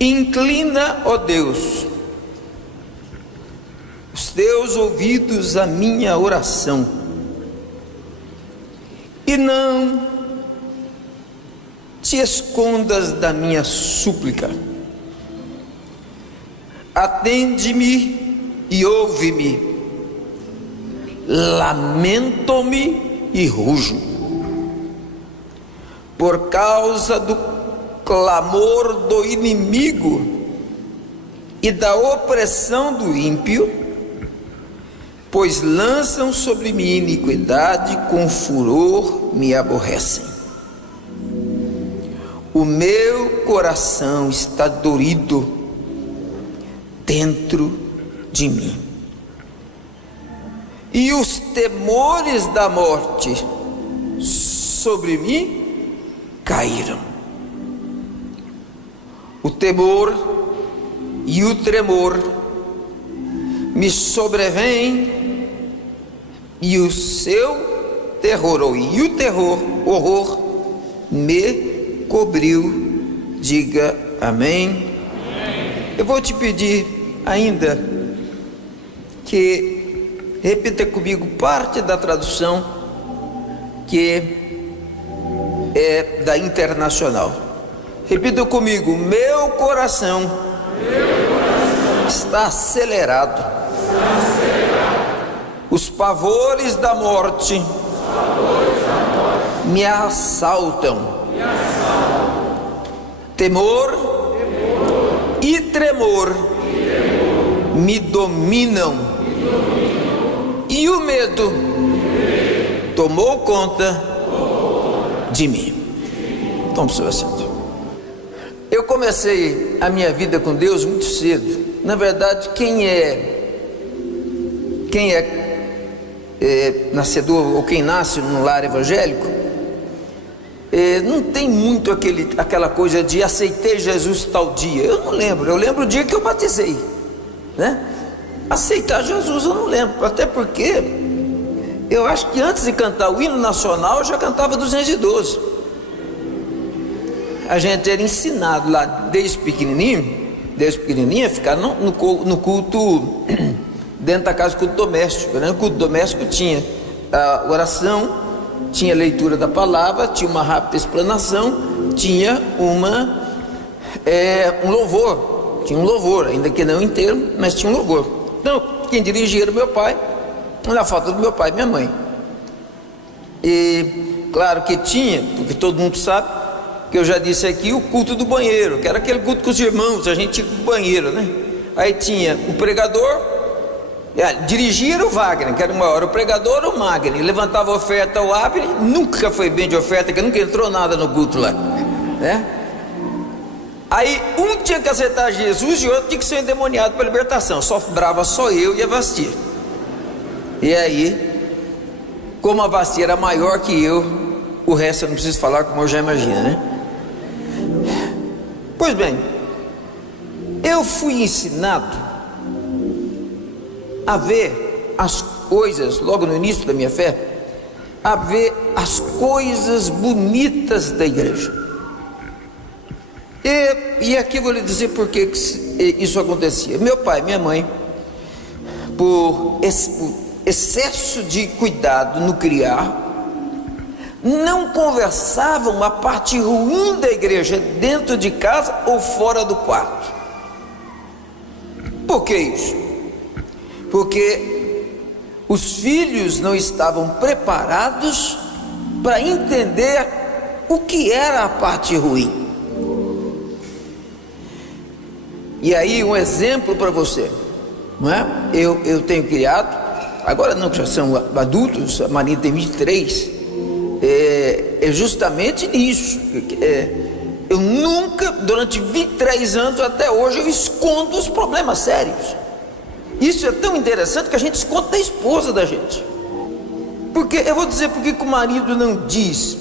Inclina, ó Deus, os teus ouvidos à minha oração, e não te escondas da minha súplica. Atende-me e ouve-me. Lamento-me e rujo por causa do clamor do inimigo e da opressão do ímpio, pois lançam sobre mim iniquidade, com furor me aborrecem. O meu coração está dorido dentro de mim, e os temores da morte sobre mim caíram. O temor e o tremor me sobrevêm, e o seu terror, horror me cobriu. Diga amém. Eu vou te pedir ainda que repita comigo parte da tradução que é da Internacional. Repita comigo: meu coração está acelerado. Os pavores da morte me assaltam. Temor e tremor me dominam, e o medo tomou conta de mim. Tome seu assento. Eu comecei a minha vida com Deus muito cedo. Na verdade, quem é nascedor, ou quem nasce num lar evangélico, não tem muito aquela coisa de aceitei Jesus tal dia. Eu não lembro. Eu lembro o dia que eu batizei, né? Aceitar Jesus eu não lembro, até porque eu acho que antes de cantar o hino nacional eu já cantava 212. A gente era ensinado lá desde pequenininho a ficar no culto dentro da casa, culto doméstico, né? No culto doméstico tinha a oração, tinha a leitura da palavra, tinha uma rápida explanação, tinha um louvor. Tinha um louvor, ainda que não inteiro, mas tinha um louvor. Então, quem dirigia era o meu pai, na falta do meu pai e minha mãe. E claro que tinha, porque todo mundo sabe, que eu já disse aqui, o culto do banheiro, que era aquele culto com os irmãos, a gente ia pro banheiro, né? Aí tinha o pregador, dirigia o Wagner, que era uma hora, o pregador o Magni, levantava a oferta o Abner, nunca foi bem de oferta, que nunca entrou nada no culto lá, né? Aí um tinha que aceitar Jesus e outro tinha que ser endemoniado para libertação. Sobrava só eu e a Vastia. E aí, como a Vastia era maior que eu, o resto eu não preciso falar, como eu já imagino, né? Pois bem, eu fui ensinado a ver as coisas, logo no início da minha fé, a ver as coisas bonitas da igreja. E aqui eu vou lhe dizer por que isso acontecia. Meu pai e minha mãe, por excesso de cuidado no criar, não conversavam a parte ruim da igreja dentro de casa ou fora do quarto. Por que isso? Porque os filhos não estavam preparados para entender o que era a parte ruim. E aí um exemplo para você, não é? Eu tenho criado, agora não, que já são adultos, a Maria tem 23, é justamente nisso. Eu nunca, durante 23 anos até hoje, eu escondo os problemas sérios. Isso é tão interessante que a gente esconde da esposa da gente. Porque, eu vou dizer por que o marido não diz.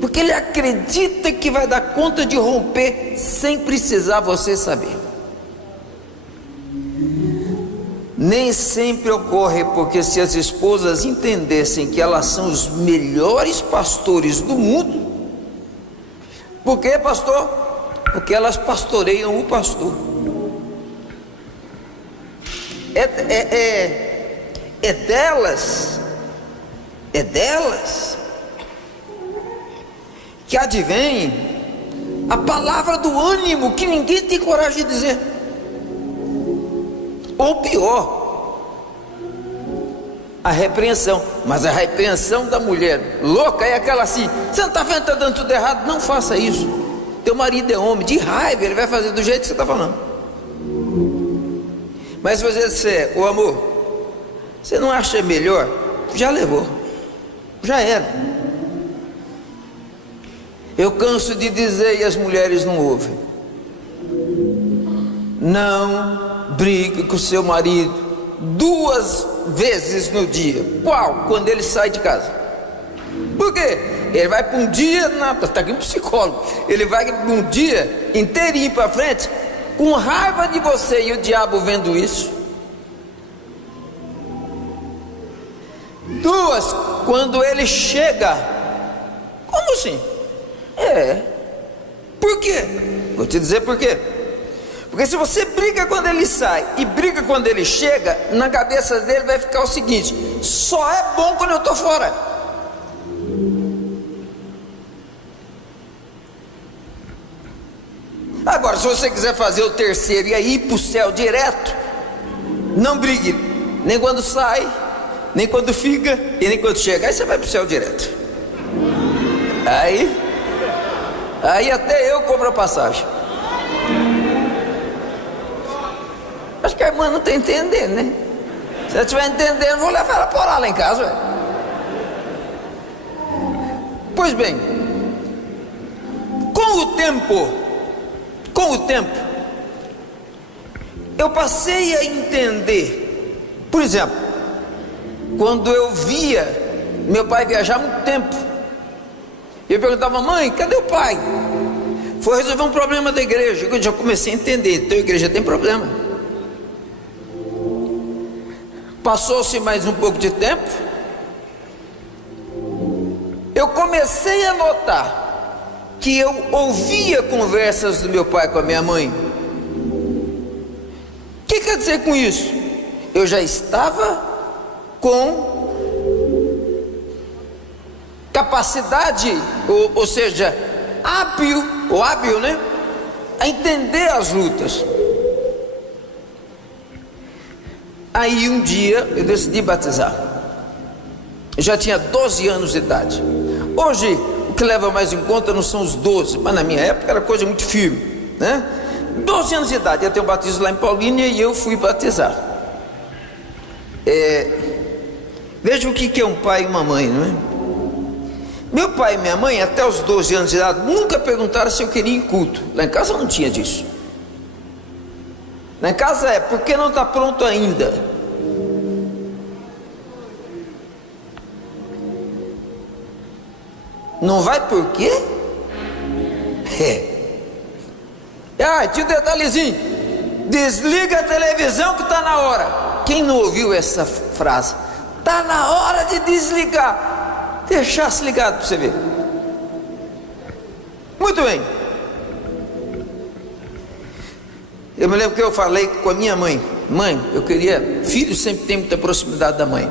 Porque ele acredita que vai dar conta de romper sem precisar você saber. Nem sempre ocorre, porque se as esposas entendessem que elas são os melhores pastores do mundo, porque pastor, porque elas pastoreiam o pastor. É delas que advém a palavra do ânimo que ninguém tem coragem de dizer. Ou pior, a repreensão. Mas a repreensão da mulher louca é aquela assim: você não está vendo que está dando tudo errado? Não faça isso. Teu marido é homem, de raiva ele vai fazer do jeito que você está falando. Mas se você disser: ô amor, você não acha melhor? Já levou, já era. Eu canso de dizer e as mulheres não ouvem: não brigue com seu marido 2 vezes no dia. Qual? Quando ele sai de casa. Por quê? Ele vai para um dia, está aqui um psicólogo, ele vai para um dia inteirinho para frente com raiva de você, e o diabo vendo isso. 2, quando ele chega. Como assim? Por quê? Vou te dizer por quê. Porque se você briga quando ele sai e briga quando ele chega, na cabeça dele vai ficar o seguinte: só é bom quando eu estou fora. Agora, se você quiser fazer o terceiro e aí ir para o céu direto, não brigue, nem quando sai, nem quando fica e nem quando chega. Aí você vai para o céu direto. Aí até eu compro a passagem. Acho que a irmã não está entendendo, né? Se ela estiver entendendo, eu vou levar ela por lá em casa, velho. Pois bem, com o tempo, eu passei a entender. Por exemplo, quando eu via meu pai viajar muito tempo, eu perguntava: mãe, cadê o pai? Foi resolver um problema da igreja. Eu já comecei a entender, então a igreja tem problema. Passou-se mais um pouco de tempo, eu comecei a notar que eu ouvia conversas do meu pai com a minha mãe. O que quer dizer com isso? Eu já estava com capacidade, ou seja, hábil, né, a entender as lutas. Aí um dia eu decidi batizar. Eu já tinha 12 anos de idade. Hoje o que leva mais em conta não são os 12, mas na minha época era coisa muito firme, né? 12 anos de idade, eu tenho um batismo lá em Paulínia e eu fui batizar. Veja o que é um pai e uma mãe, não é? Meu pai e minha mãe, até os 12 anos de idade, nunca perguntaram se eu queria ir em culto. Lá em casa não tinha disso. Lá em casa porque não está pronto ainda. Não vai por quê? Tinha um detalhezinho: desliga a televisão que está na hora. Quem não ouviu essa frase? Está na hora de desligar. Deixasse ligado para você ver. Muito bem. Eu me lembro que eu falei com a minha mãe: mãe, eu queria. Filhos sempre tem muita proximidade da mãe.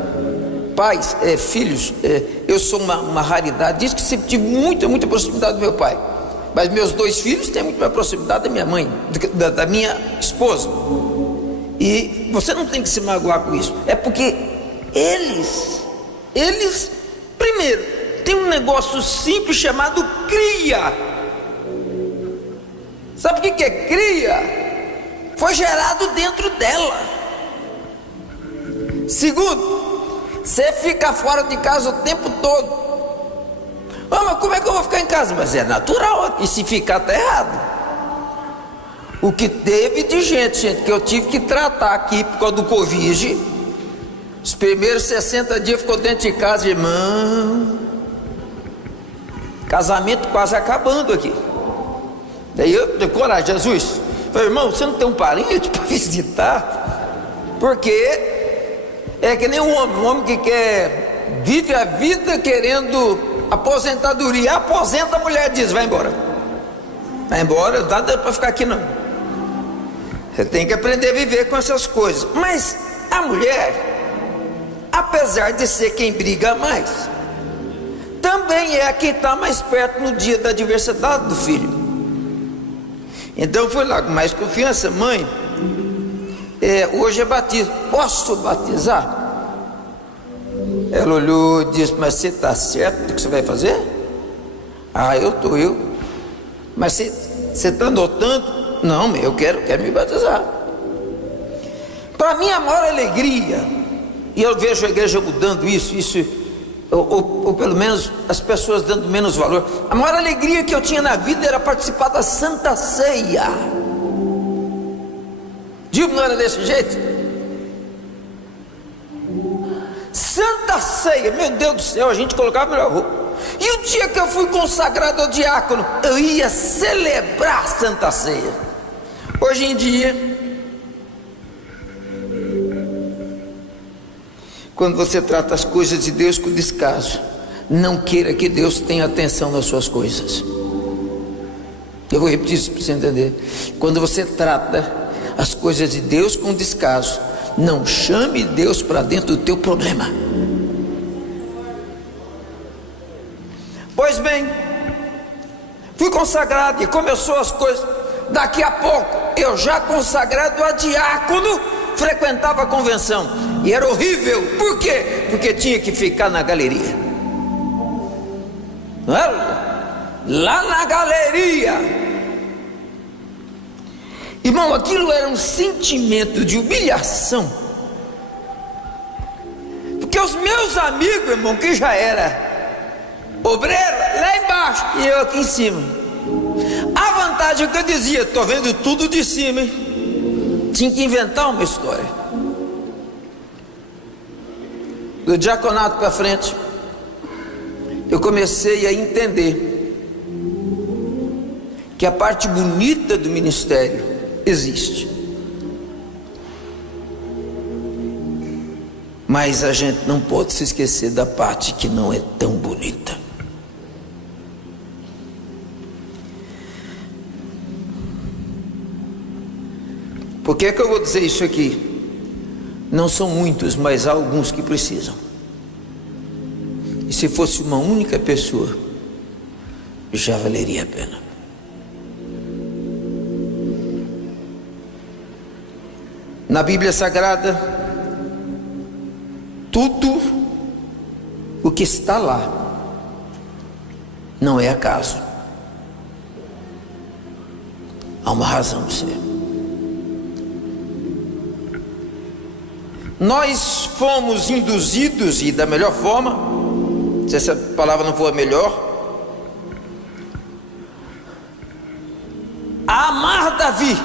Pais, filhos, eu sou uma raridade. Diz que sempre tive muita proximidade do meu pai. Mas meus 2 filhos têm muito mais proximidade da minha mãe, da minha esposa. E você não tem que se magoar com isso. É porque eles, primeiro, tem um negócio simples chamado cria. Sabe o que é cria? Foi gerado dentro dela. Segundo, você fica fora de casa o tempo todo. Mas como é que eu vou ficar em casa? Mas é natural, e se ficar tá errado. O que teve de gente que eu tive que tratar aqui por causa do Covid, os primeiros 60 dias ficou dentro de casa, irmão. Casamento quase acabando aqui. Daí eu dei coragem: Jesus, falei, irmão, você não tem um parente para visitar? Porque é que nem um homem que vive a vida querendo aposentadoria, aposenta, a mulher diz: vai embora. Vai embora, não dá para ficar aqui não. Você tem que aprender a viver com essas coisas. Mas a mulher, apesar de ser quem briga mais, também é quem está mais perto no dia da adversidade do filho. Então foi lá com mais confiança: mãe, hoje é batismo, posso batizar? Ela olhou e disse: mas você está certo do que você vai fazer? Eu. Mas você está notando? Não, eu quero me batizar. Para mim a maior alegria, e eu vejo a igreja mudando isso, ou pelo menos as pessoas dando menos valor. A maior alegria que eu tinha na vida era participar da Santa Ceia. Digo, não era desse jeito? Santa Ceia, meu Deus do céu, a gente colocava a melhor roupa. E o dia que eu fui consagrado ao diácono, eu ia celebrar a Santa Ceia. Hoje em dia, quando você trata as coisas de Deus com descaso, não queira que Deus tenha atenção nas suas coisas. Eu vou repetir isso para você entender. Quando você trata as coisas de Deus com descaso, não chame Deus para dentro do teu problema. Pois bem, fui consagrado e começou as coisas. Daqui a pouco, eu já consagrado a diácono, frequentava a convenção. E era horrível. Por quê? Porque tinha que ficar na galeria. Não era? Lá na galeria. Irmão, aquilo era um sentimento de humilhação. Porque os meus amigos, irmão, que já era obreiro, lá embaixo, e eu aqui em cima. A vantagem é que eu dizia: estou vendo tudo de cima, hein? Tinha que inventar uma história. Do diaconato para frente, eu comecei a entender que a parte bonita do ministério existe, mas a gente não pode se esquecer da parte que não é tão bonita. Por que é que eu vou dizer isso aqui? Não são muitos, mas há alguns que precisam. E se fosse uma única pessoa, já valeria a pena. Na Bíblia Sagrada, tudo o que está lá não é acaso. Há uma razão de ser. Nós fomos induzidos, e da melhor forma, se essa palavra não for a melhor, a amar Davi.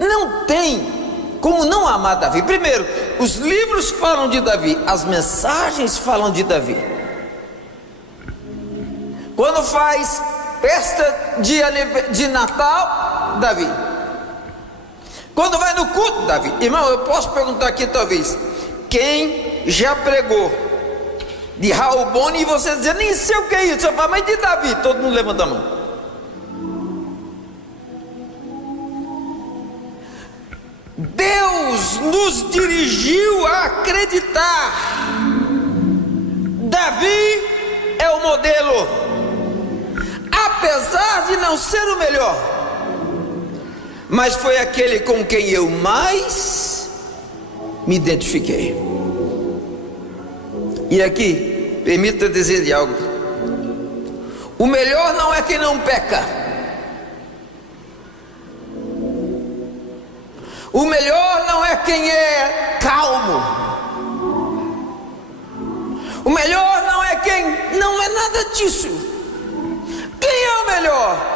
Não tem como não amar Davi. Primeiro, os livros falam de Davi, as mensagens falam de Davi. Quando faz festa de Natal, Davi. Quando vai no culto, Davi. Irmão, eu posso perguntar aqui talvez: quem já pregou de Raul Boni e você dizer, nem sei o que é isso? Eu falo, mas de Davi? Todo mundo levanta a mão. Deus nos dirigiu a acreditar. Davi é o modelo, apesar de não ser o melhor, mas foi aquele com quem eu mais me identifiquei. E aqui, permita dizer algo: o melhor não é quem não peca, o melhor não é quem é calmo, o melhor não é quem não é nada disso. Quem é o melhor?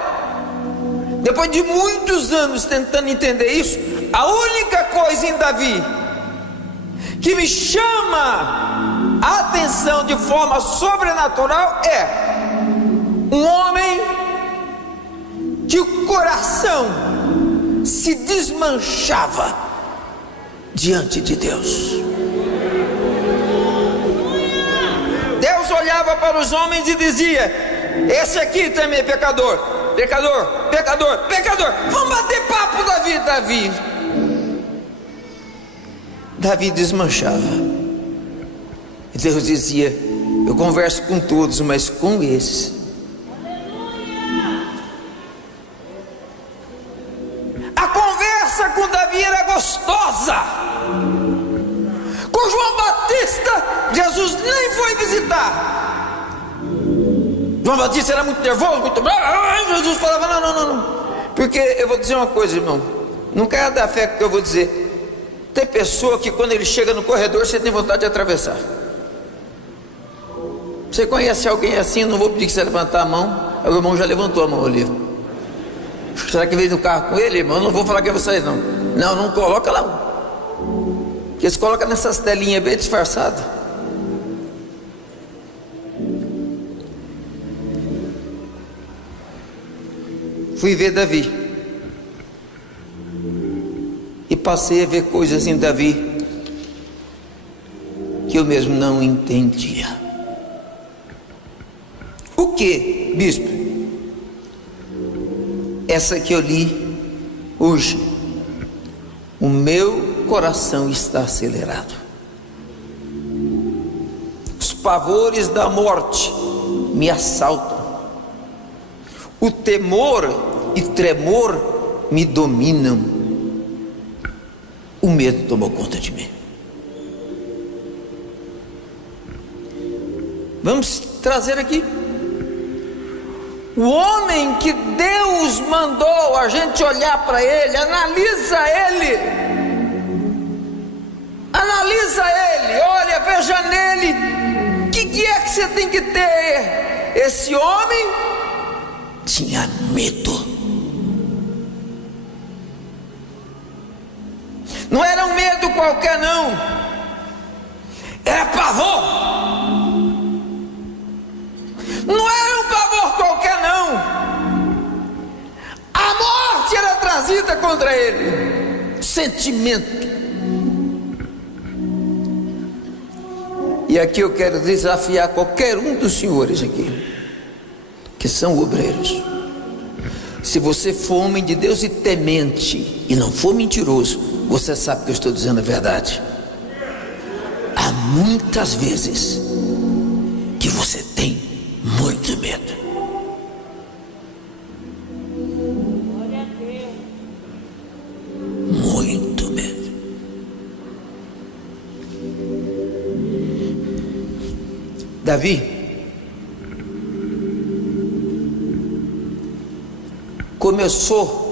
Depois de muitos anos tentando entender isso, a única coisa em Davi que me chama a atenção de forma sobrenatural é um homem que o coração se desmanchava diante de Deus. Deus olhava olhava para os homens e dizia: esse aqui também é pecador, pecador, pecador, pecador. Vamos bater papo, Davi desmanchava. E Deus dizia: eu converso com todos, mas com esses. A conversa com Davi era gostosa. Com João Batista, Jesus nem foi visitar. João Batista era muito nervoso, muito bravo. Jesus falava: não. Porque eu vou dizer uma coisa, irmão, não caia da fé que eu vou dizer. Tem pessoa que quando ele chega no corredor, você tem vontade de atravessar. Você conhece alguém assim? Não vou pedir que você levantar a mão. O irmão já levantou a mão ali. Será que veio no carro com ele, irmão? Não vou falar que é vocês, não. Não coloca lá. Porque eles colocam nessas telinhas bem disfarçadas. Fui ver Davi. E passei a ver coisas em Davi que eu mesmo não entendia. O que, bispo? Essa que eu li hoje. O meu coração está acelerado. Os pavores da morte me assaltam. O temor e tremor me dominam. O medo tomou conta de mim. Vamos trazer aqui o homem que Deus mandou a gente olhar para ele. Analisa ele, olha, veja nele. O que é que você tem que ter? Esse homem tinha medo. Não era um medo qualquer, não. Era pavor. Não era um pavor qualquer, não. A morte era trazida contra ele. Sentimento. E aqui eu quero desafiar qualquer um dos senhores aqui, que são obreiros. Se você for homem de Deus e temente, e não for mentiroso, você sabe que eu estou dizendo a verdade. Há muitas vezes que você tem muito medo. Muito medo. Davi começou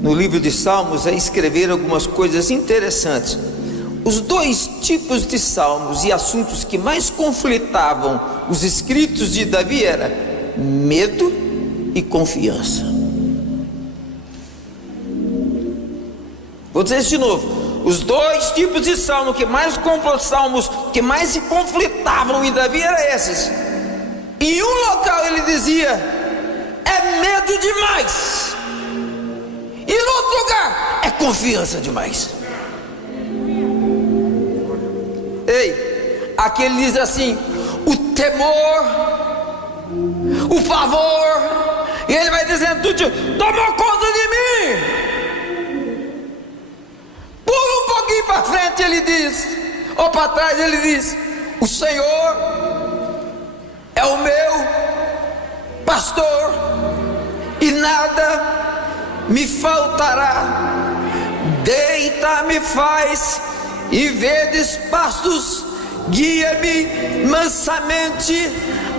no livro de Salmos a escrever algumas coisas interessantes. Os dois tipos de salmos e assuntos que mais conflitavam os escritos de Davi era medo e confiança. Vou dizer isso de novo. Os dois tipos de salmos que mais se conflitavam em Davi eram esses. Em um local ele dizia: é medo demais. E no outro lugar é confiança demais. Ei, aqui ele diz assim: o temor, o pavor, e ele vai dizendo tudo: tomou conta de mim. Pula um pouquinho para frente, ele diz, ou para trás, ele diz: o Senhor é o meu pastor e nada me faltará. Deita-me faz e verdes pastos, guia-me mansamente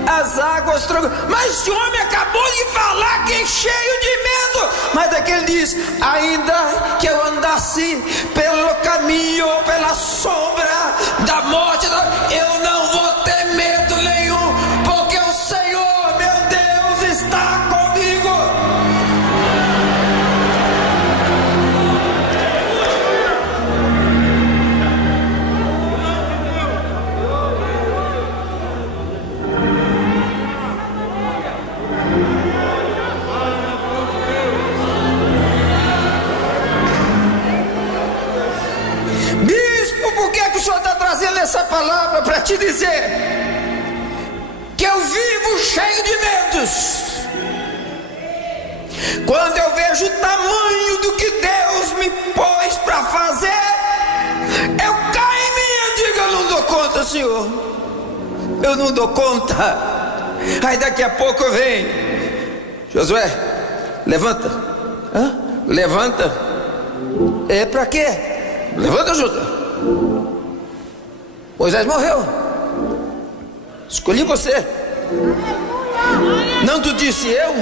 as águas tranquilas. Mas esse homem acabou de falar que é cheio de medo. Mas aqui ele diz: ainda que eu andasse pelo caminho ou pela sombra da morte, eu não vou ter medo nenhum, porque o Senhor meu Deus está comigo. palavra para te dizer que eu vivo cheio de medos. Quando eu vejo o tamanho do que Deus me pôs para fazer, eu caio em mim e digo: eu não dou conta, Senhor, eu não dou conta. Aí daqui a pouco eu venho: Josué, levanta. Levanta. É para quê? Levanta, Josué. Moisés morreu. Escolhi você. Não te disse eu?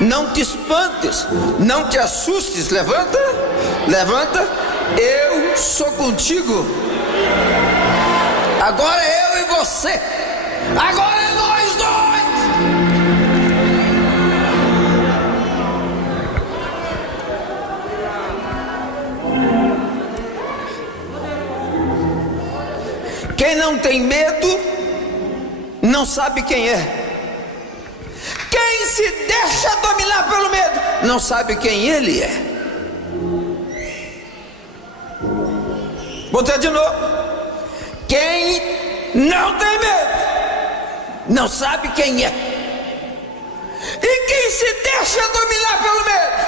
Não te espantes, não te assustes. Levanta, levanta. Eu sou contigo. Agora é eu e você. Agora é nós dois. Quem não tem medo não sabe quem é. Quem se deixa dominar pelo medo não sabe quem ele é. Vou dizer de novo: quem não tem medo não sabe quem é. E quem se deixa dominar pelo medo,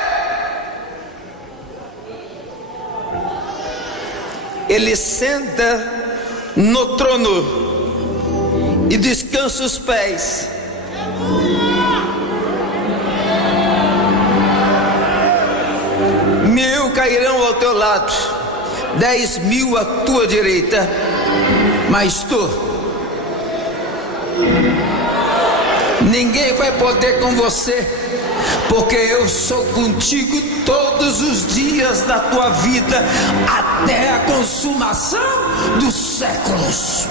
ele senta no trono e descansa os pés. Mil cairão ao teu lado, 10.000 à tua direita, mas tu, ninguém vai poder com você, porque eu sou contigo todos os dias da tua vida, até a consumação dos séculos.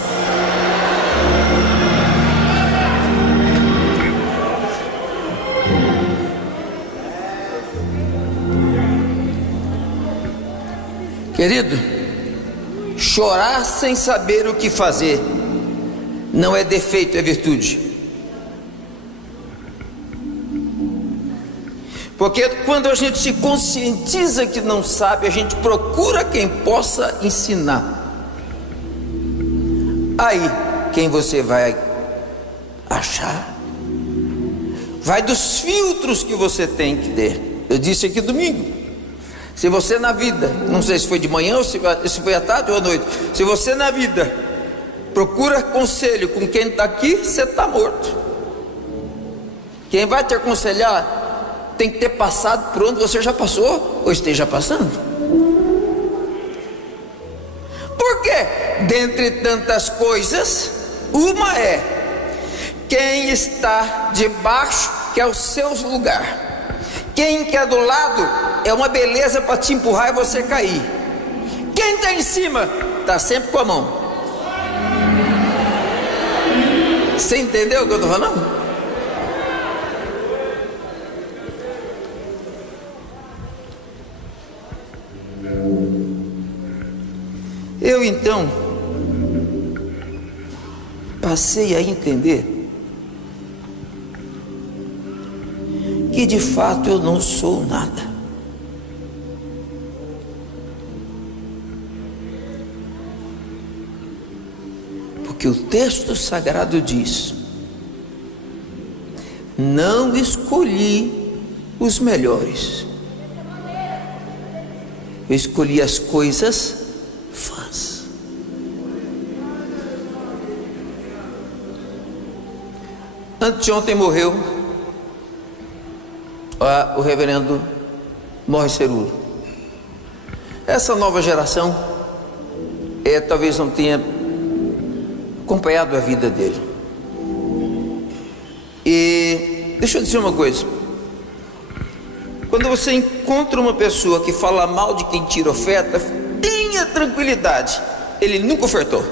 Querido, chorar sem saber o que fazer não é defeito, é virtude. Porque quando a gente se conscientiza que não sabe, a gente procura quem possa ensinar. Aí, quem você vai achar? Vai dos filtros que você tem que ter. Eu disse aqui domingo: se você na vida, não sei se foi de manhã ou se foi à tarde ou à noite, se você na vida procura conselho com quem está aqui, você está morto. Quem vai te aconselhar tem que ter passado por onde você já passou ou esteja passando. Por quê? Dentre tantas coisas, uma é: quem está debaixo quer o seu lugar. Quem quer do lado é uma beleza para te empurrar e você cair. Quem está em cima está sempre com a mão. Você entendeu o que eu estou falando? Eu então passei a entender que de fato eu não sou nada. Porque o texto sagrado diz: não escolhi os melhores, eu escolhi as coisas vãs. Anteontem morreu o reverendo Morris Cerullo. Essa nova geração talvez não tenha acompanhado a vida dele. E deixa eu dizer uma coisa: quando você encontra uma pessoa que fala mal de quem tira oferta, tenha tranquilidade, ele nunca ofertou.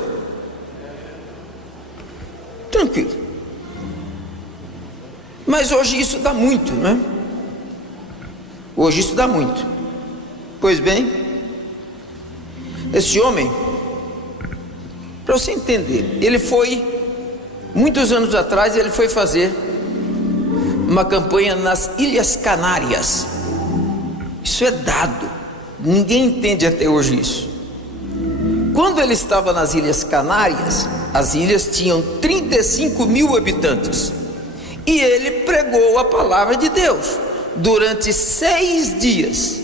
Tranquilo. Mas hoje isso dá muito, não é? Hoje isso dá muito. Pois bem, esse homem, para você entender, ele foi, muitos anos atrás, ele foi fazer uma campanha nas Ilhas Canárias. Isso é dado, ninguém entende até hoje isso. quando ele estava nas Ilhas Canárias, as ilhas tinham 35 mil habitantes, e ele pregou a palavra de Deus durante 6 dias.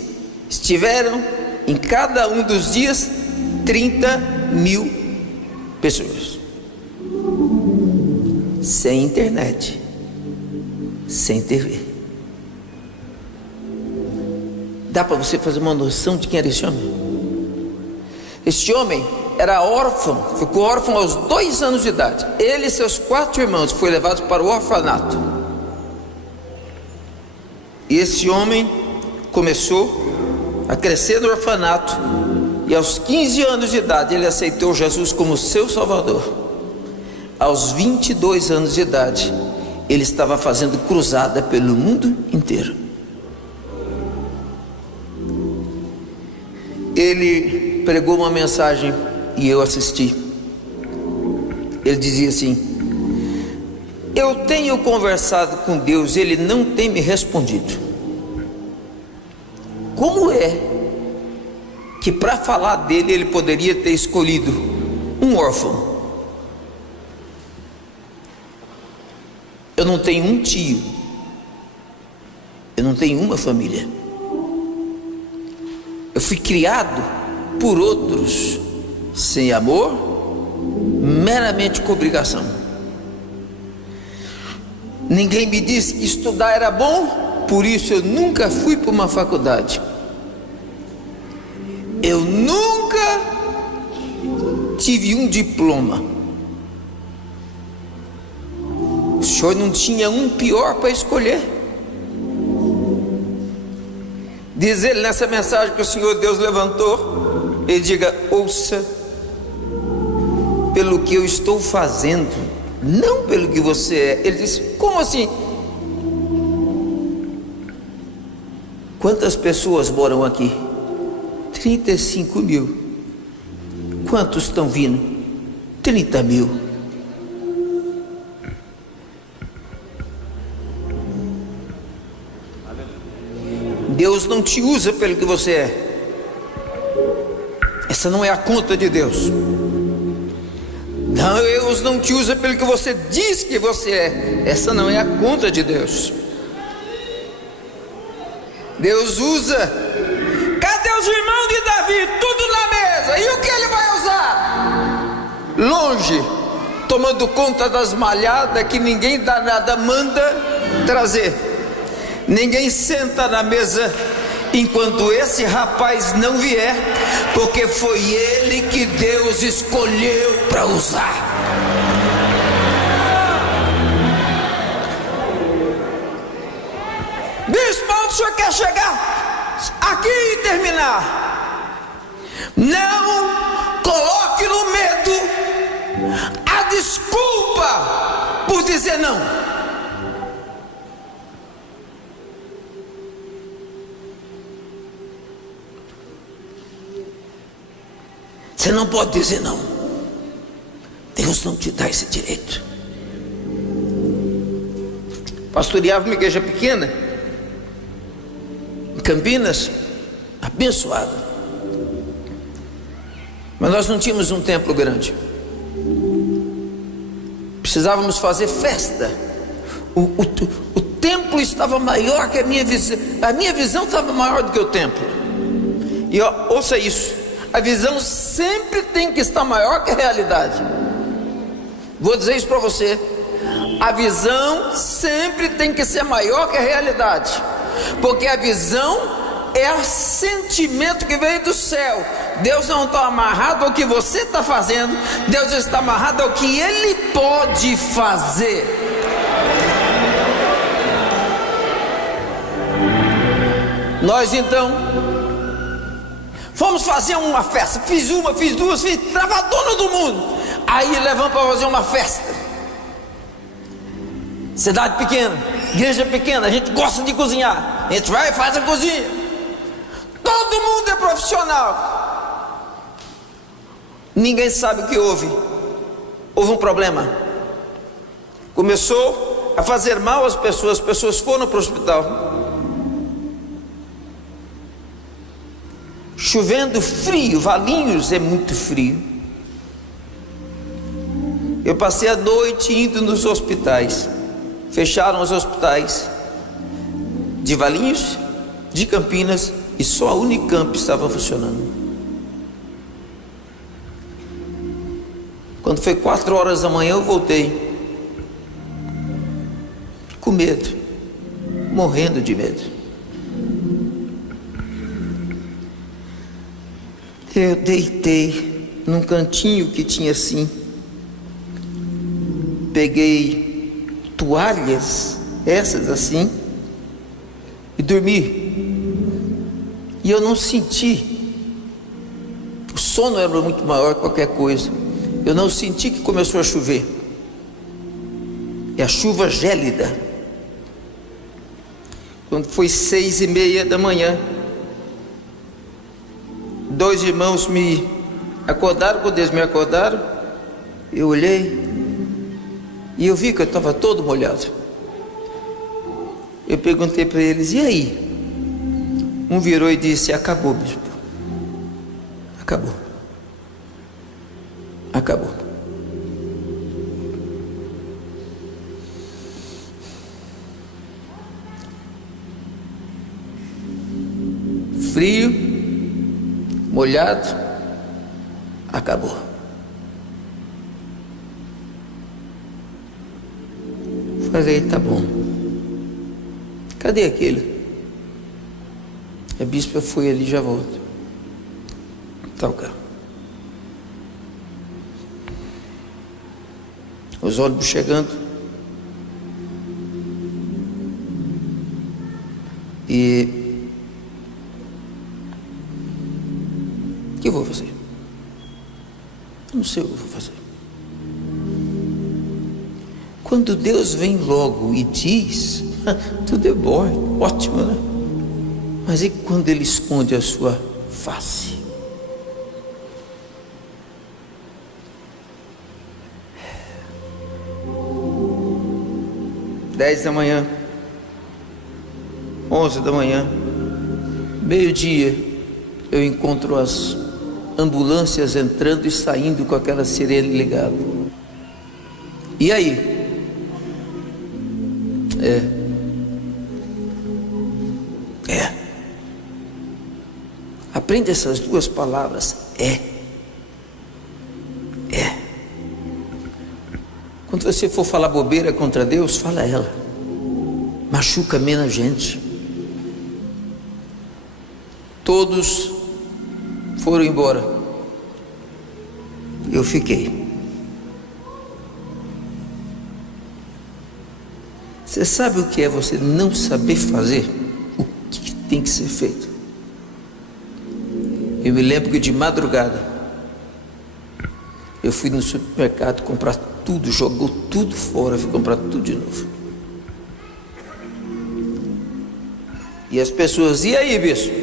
Estiveram em cada um dos dias 30 mil pessoas, sem internet, sem TV. Dá para você fazer uma noção de quem era esse homem? Este homem era órfão, ficou órfão aos 2 anos de idade. Ele e seus 4 irmãos foram levados para o orfanato. E esse homem começou a crescer no orfanato, e aos 15 anos de idade ele aceitou Jesus como seu Salvador. Aos 22 anos de idade ele estava fazendo cruzada pelo mundo inteiro. Ele pregou uma mensagem e eu assisti. Ele dizia assim: eu tenho conversado com Deus, Ele não tem me respondido. Como é que para falar dele ele poderia ter escolhido um órfão? Eu não tenho um tio, eu não tenho uma família. Eu fui criado por outros, sem amor, meramente com obrigação. Ninguém me disse que estudar era bom, por isso eu nunca fui para uma faculdade. Eu nunca tive um diploma. O senhor não tinha um pior para escolher. Diz ele nessa mensagem que o Senhor Deus levantou, ele diga: ouça, pelo que eu estou fazendo, não pelo que você é. Ele disse: como assim? Quantas pessoas moram aqui? 35 mil. Quantos estão vindo? 30 mil. Deus não te usa pelo que você é. Essa não é a conta de Deus. Não, Deus não te usa pelo que você diz que você é. Essa não é a conta de Deus. Deus usa. Cadê os irmãos de Davi? Tudo na mesa. E o que ele vai usar? Longe, tomando conta das malhadas que ninguém dá nada, manda trazer. Ninguém senta na mesa enquanto esse rapaz não vier, porque foi ele que Deus escolheu para usar. Bispo, onde o senhor quer chegar? Aqui e terminar. Não coloque no medo a desculpa por dizer não. Você não pode dizer não. Deus não te dá esse direito. Pastoreava uma igreja pequena em Campinas, abençoada, mas nós não tínhamos um templo grande. Precisávamos fazer festa. O templo estava maior que a minha visão. A minha visão estava maior do que o templo. E ouça isso: a visão sempre tem que estar maior que a realidade. Vou dizer isso para você: a visão sempre tem que ser maior que a realidade, porque a visão é o sentimento que veio do céu. Deus não está amarrado ao que você está fazendo, Deus está amarrado ao que Ele pode fazer. Nós então fomos fazer uma festa. Fiz uma, fiz duas, estava a dona do mundo. Aí levamos para fazer uma festa. Cidade pequena, igreja pequena, a gente gosta de cozinhar. A gente vai e faz a cozinha. Todo mundo é profissional. Ninguém sabe o que houve. Houve um problema. Começou a fazer mal às pessoas. As pessoas foram para o hospital. chovendo frio, Valinhos é muito frio. Eu passei a noite indo nos hospitais. Fecharam os hospitais de Valinhos, de Campinas, e só a Unicamp estava funcionando. Quando foi 4 horas da manhã eu voltei, com medo, morrendo de medo. Eu deitei num cantinho que tinha assim, peguei toalhas, essas assim, e dormi. E eu não senti, o sono era muito maior que qualquer coisa. Eu não senti que começou a chover. É a chuva gélida. Quando foi 6:30 da manhã, 2 irmãos me acordaram. Quando eles me acordaram, eu olhei e eu vi que eu estava todo molhado. Eu perguntei para eles: e aí? Um virou e disse: acabou, bispo. Acabou. Acabou. Frio, molhado, acabou. Falei: tá bom. Cadê aquele? A bispa foi ali, já volto. Tá o carro. Os ônibus chegando. E o que eu vou fazer? Não sei o que eu vou fazer. Quando Deus vem logo e diz, tudo é bom, ótimo, né? Mas e quando Ele esconde a sua face? Dez da manhã, 11 da manhã, meio-dia, eu encontro as ambulâncias entrando e saindo com aquela sirene ligada. E aí? Aprende essas duas palavras. Quando você for falar bobeira contra Deus, fala ela. Machuca menos gente. Todos foram embora. Eu fiquei. Você sabe o que é você não saber fazer o que tem que ser feito? Eu me lembro que de madrugada eu fui no supermercado comprar tudo, jogou tudo fora, fui comprar tudo de novo. E as pessoas: e aí, bispo?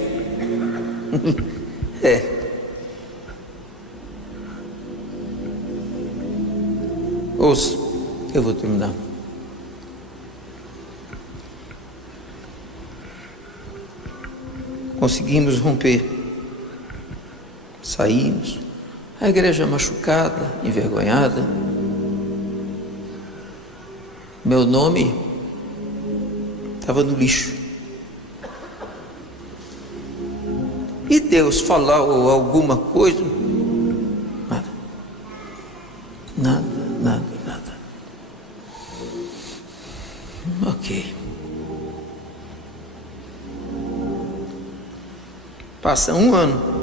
Ouça, eu vou terminar. Conseguimos romper. Saímos. A igreja machucada, envergonhada. Meu nome estava no lixo. E Deus falou alguma coisa? Nada. Ok. Passa um ano.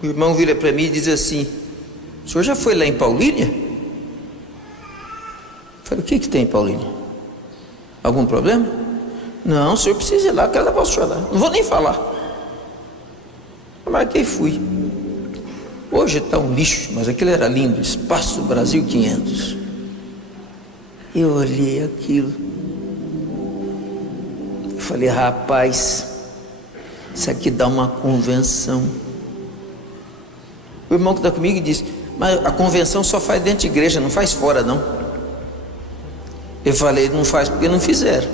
O irmão vira para mim e diz assim: o senhor já foi lá em Paulínia? Eu falei: o que tem em Paulínia? Algum problema? Não, o senhor precisa ir lá, quero levar o senhor lá. Não vou nem falar. Eu marquei e fui. Hoje está um lixo, mas aquilo era lindo. Espaço Brasil 500. Eu olhei aquilo. Eu falei: rapaz, isso aqui dá uma convenção. O irmão que está comigo disse: mas a convenção só faz dentro de igreja, não faz fora não. Eu falei: não faz porque não fizeram.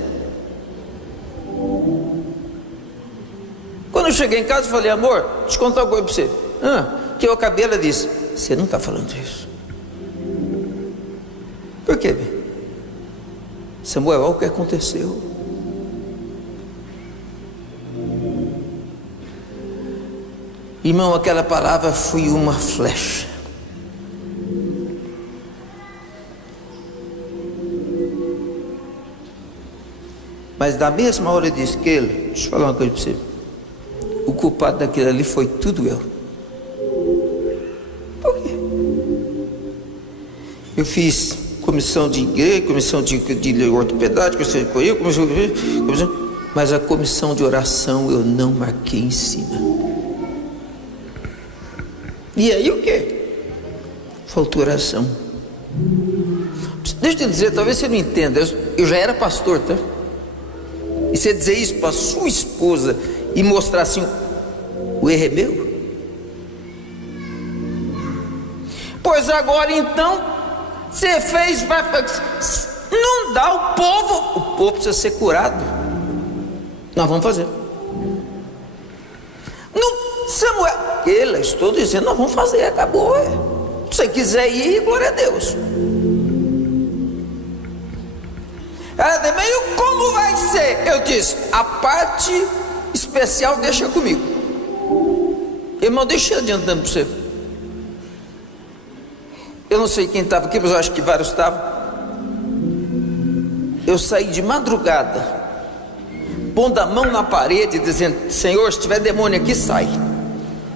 Quando eu cheguei em casa, eu falei: amor, deixa eu contar uma coisa para você. Que eu acabei, ela disse: você não está falando isso. Por quê, bem? Samuel, olha o que aconteceu. Irmão, aquela palavra foi uma flecha. Mas da mesma hora eu disse que ele, deixa eu falar uma coisa para você, o culpado daquilo ali foi tudo eu. Por quê? Eu fiz comissão de igreja, comissão de ortopedade, mas a comissão de oração eu não marquei em cima. E aí o quê? Faltou oração. Deixa eu te dizer, talvez você não entenda, eu já era pastor, tá? E você dizer isso para sua esposa e mostrar assim: o erro é meu? Pois agora então, você fez, não dá, o povo precisa ser curado. Nós vamos fazer. Não, Samuel, eu estou dizendo, nós vamos fazer, acabou. Se você quiser ir, glória a Deus. Ela disse: meio como vai ser? Eu disse: a parte especial deixa comigo. Irmão, deixa eu adiantando para você. Eu não sei quem estava aqui, mas eu acho que vários estavam. Eu saí de madrugada, pondo a mão na parede, dizendo: Senhor, se tiver demônio aqui, sai.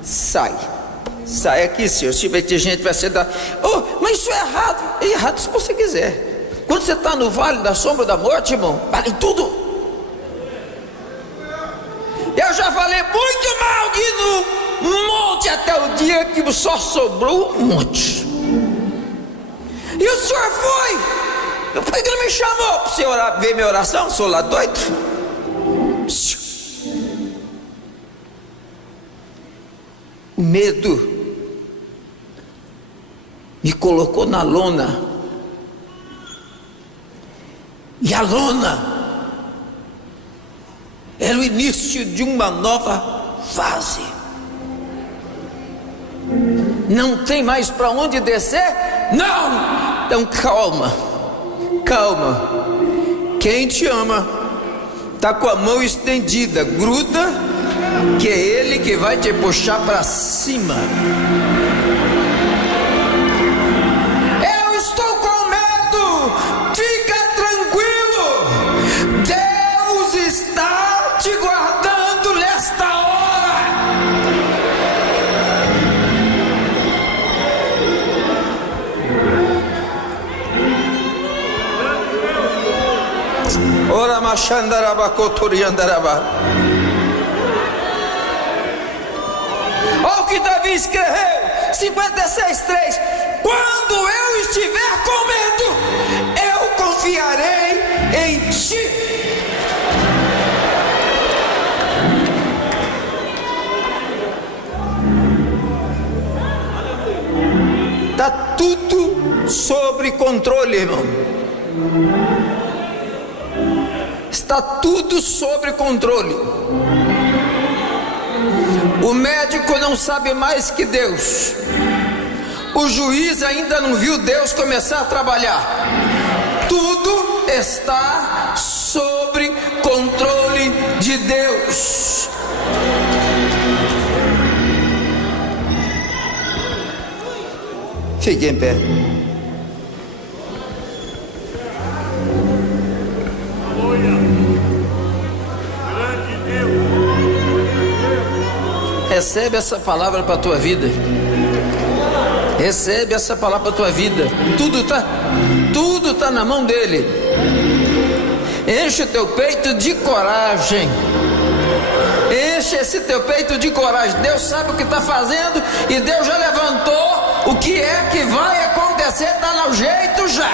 Sai aqui, Senhor. Se tiver gente, vai ser da. Oh, mas isso é errado. É errado se você quiser. Quando você está no vale da sombra da morte, irmão, vale tudo. Eu já falei muito mal aqui no monte até o dia que só sobrou um monte. E o senhor foi? Por que ele me chamou para você orar, ver minha oração? Sou lá doido? O medo me colocou na lona. E a lona era o início de uma nova fase. Não tem mais para onde descer? Não! Então calma. Quem te ama está com a mão estendida, gruda, que é Ele que vai te puxar para cima. Eu estou com medo. Fica tranquilo. Deus está te guardando nesta hora. Ora machandaraba cotoriandaraba. Olha o que Davi escreveu, 56:3. Quando eu estiver com medo, eu confiarei em ti. Está tudo sob controle, irmão. Está tudo sob controle. O médico não sabe mais que Deus. O juiz ainda não viu Deus começar a trabalhar. Tudo está sob controle de Deus. Fique em pé. Recebe essa palavra para a tua vida. Recebe essa palavra para a tua vida. Tudo tá na mão dele. Enche o teu peito de coragem. Enche esse teu peito de coragem. Deus sabe o que está fazendo e Deus já levantou o que é que vai acontecer. Está no jeito já.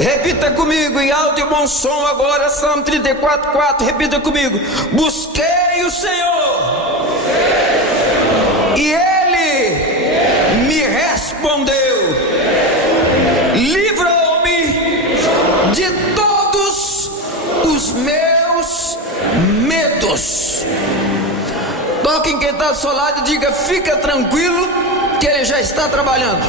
Repita comigo em alto e bom som agora, Salmo 34:4. Repita comigo: busquei o Senhor e Ele me respondeu livrou-me de todos os meus medos. Toque em quem está do seu lado e diga: fica tranquilo que Ele já está trabalhando.